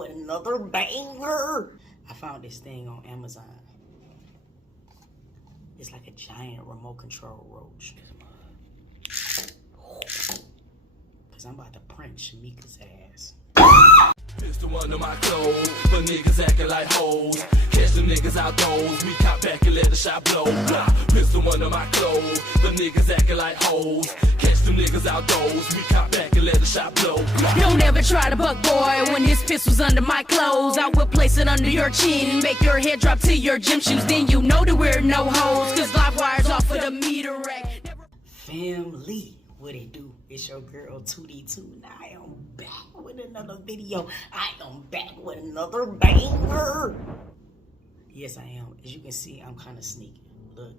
with another banger. I found this thing on Amazon. It's like a giant remote control roach. Cause I'm about to prank Shamika's ass. It's the one of my clothes, but niggas acting like hoes. Catch them niggas outdoors, we cop back and let the shot blow. Pistol one of my clothes, but niggas acting like hoes. Catch them niggas outdoors, we cop back and let the shot blow. Don't ever try to buck boy when this pistol's under my clothes. I will place it under your chin, make your head drop to your gym shoes. Then you know that we're no hoes, cause live wires off of the meter rack. Family, what it do? It's your girl 2D2, and I am back with another video. I am back with another banger. Yes, I am. As you can see, I'm kind of sneaky. Look,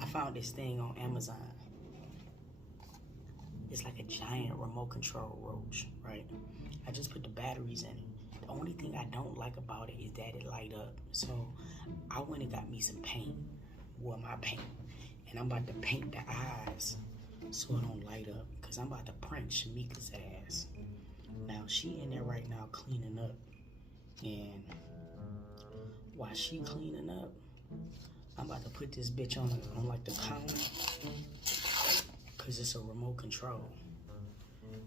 I found this thing on Amazon. It's like a giant remote control roach, right? I just put the batteries in it. The only thing I don't like about it is that it light up. So I went and got me some paint. Well, my paint. And I'm about to paint the eyes so it don't light up, because I'm about to prank Shamika's ass. Now, she in there right now cleaning up. And while she cleaning up, I'm about to put this bitch on like the counter, because it's a remote control.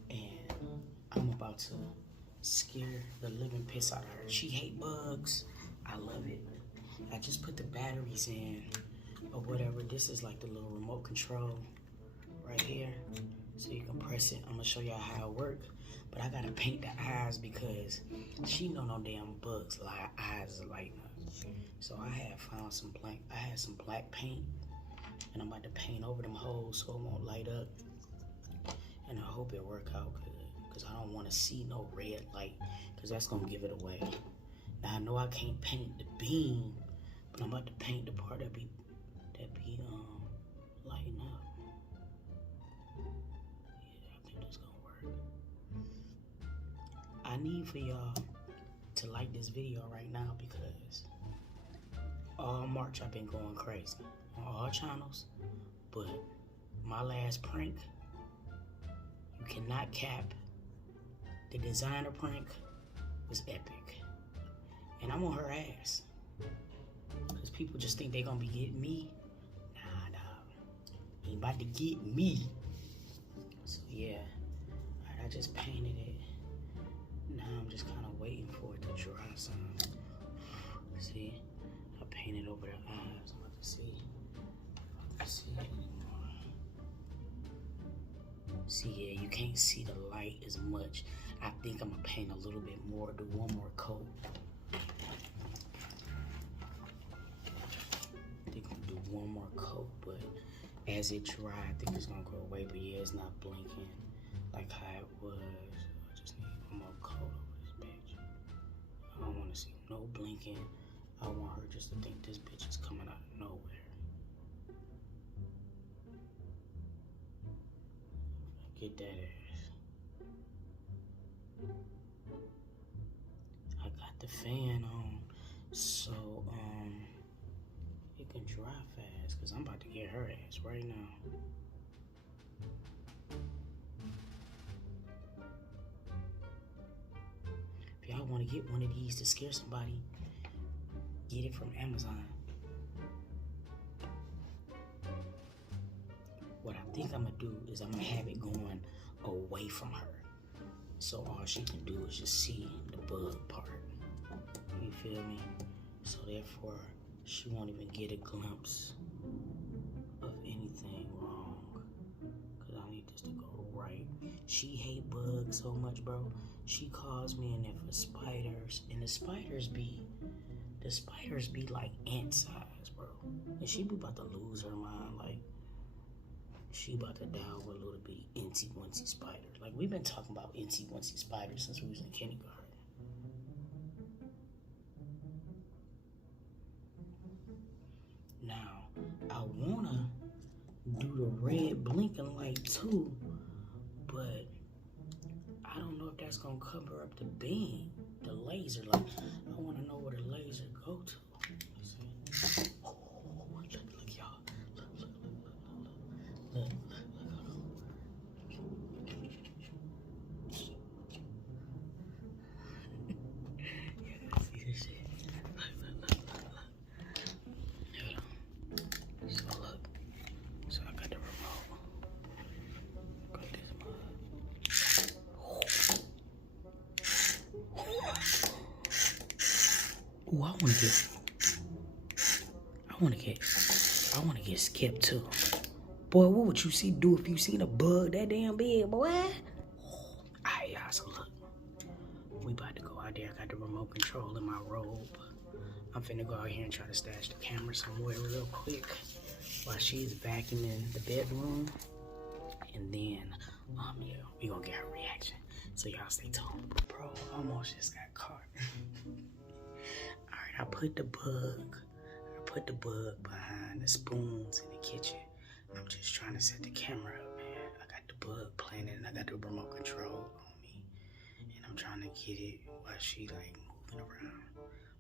And I'm about to scare the living piss out of her. She hate bugs. I love it. I just put the batteries in or whatever. This is like the little remote control right here, so you can press it. I'm gonna show y'all how it works, but I gotta paint the eyes because she know no damn bugs. Like, eyes are lighting up. So I had found some black paint, and I'm about to paint over them holes so it won't light up. And I hope it work out good, because I don't want to see no red light, because that's gonna give it away. Now I know I can't paint the beam, but I'm about to paint the part that be lighting up. I need for y'all to like this video right now, because all March I've been going crazy on all channels, but my last prank, you cannot cap. The designer prank was epic, and I'm on her ass, because people just think they gonna be getting me. Nah, ain't about to get me. So yeah, I just painted it. Now I'm just kind of waiting for it to dry some. See, I painted over the eyes. I'm about to see. See, yeah, you can't see the light as much. I think I'm gonna paint a little bit more, do one more coat. I think I'm gonna do one more coat, but as it dry, I think it's gonna go away. But yeah, it's not blinking like how it was. I just need one more coat over this bitch. I don't want to see no blinking. I want her just to think this bitch is coming out of nowhere. Get that ass. I got the fan on, so it can dry fast, because I'm about to get her ass right now. If y'all want to get one of these to scare somebody, get it from Amazon. What I think I'm gonna do is I'm gonna have it going away from her, so all she can do is just see the bug part. You feel me? So therefore, she won't even get a glimpse of anything wrong, because I need this to go right. She hate bugs so much, bro. She calls me in there for spiders, and the spiders be like ant size, bro. And she be about to lose her mind, like she about to die with a little bitty incy-wincy spider. Like, we've been talking about incy-wincy spiders since we was in kindergarten. Now, I wanna do the red blinking light too, but I don't know if that's gonna cover up the beam, the laser. Like, I wanna know where the laser go to. Oh, look, y'all. Look. Ooh, I wanna get skipped too. Boy, what would you do if you seen a bug that damn big, boy? Alright, y'all, so look. We about to go out there. I got the remote control in my robe. I'm finna go out here and try to stash the camera somewhere real quick while she's vacuuming the bedroom. And then, yeah, we gonna get her reaction. So y'all stay tuned. Bro, almost just got caught. Alright, I put the bug behind the spoons in the kitchen. I'm just trying to set the camera up, man. I got the bug planted and I got the remote control on me. And I'm trying to get it while she like moving around.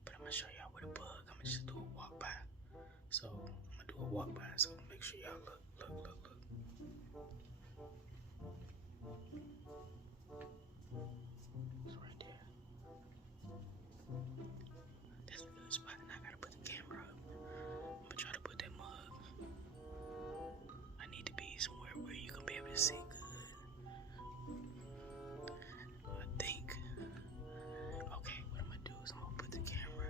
But I'm gonna show y'all where the bug. I'm gonna just do a walk by. So I'm gonna do a walk by, so make sure y'all look. It's right there. That's a good spot, and I gotta put the camera up. I'm gonna try to put that mug. I need to be somewhere where you can be able to see good. I think. Okay, what I'm gonna do is I'm gonna put the camera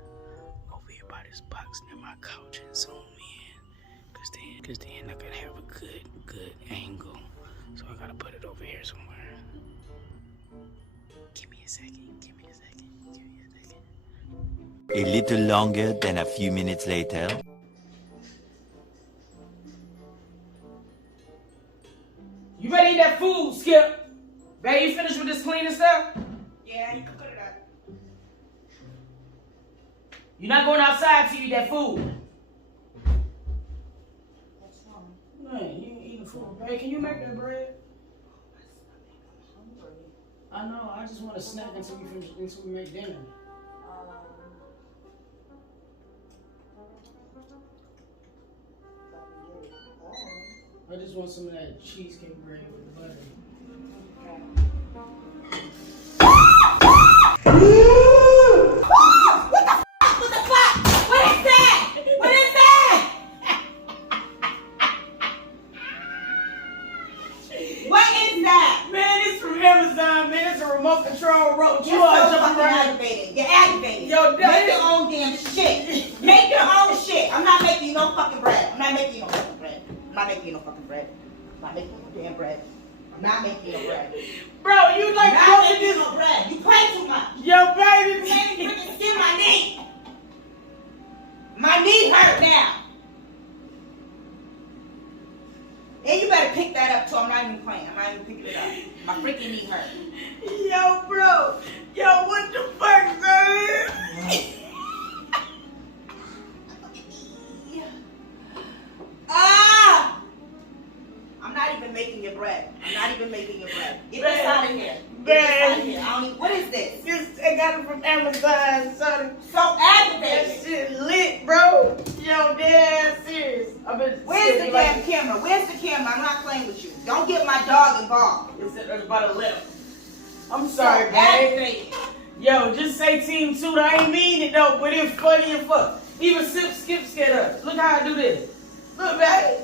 over here by this box near my couch and zoom in. Cause then I can have a good angle. So I gotta put it over here somewhere. Give me a second. A little longer than a few minutes later. You ready to eat that food, Skip? Babe, you finished with this cleaning stuff? Yeah, you can put it up. You're not going outside to eat that food. What's wrong? Man, you ain't eating food. Babe, can you make that bread? I'm hungry. I know, I just want a snack until we make dinner. I just want some of that cheesecake bread with the butter. What the fuck? What is that? What is that? What is that? Man, it's from Amazon, man. It's a remote control Roach. You're so fucking aggravated. You're aggravated. Yo, make your own damn shit. Make your own shit. I'm not making you no fucking bread. I'm not making you no fucking bread. I'm not making you no fucking bread. I'm not making you no damn bread. I'm not making you no bread. Bro, you like I'm not making you no bread. You play too much. Yo, baby. You can't even freaking see my knee. My knee hurt now. And you better pick that up too. I'm not even playing. I'm not even picking it up. My freaking knee hurt. Yo, bro. Yo, what the fuck, man? Ah! I'm not even making your bread. I'm not even making your bread. Get this out of here. Get this out of here. I don't even, what is this? I got it from Amazon, son. So aggravated. That shit lit, bro. Yo, dead serious. Where's the damn camera? Where's the camera? I'm not playing with you. Don't get my dog involved. It's about a left. I'm So sorry, babe. aggravated. Yo, just say Team Toot. I ain't mean it though, but it's funny as fuck. Even Skip scared us. Look how I do this. Look, babe.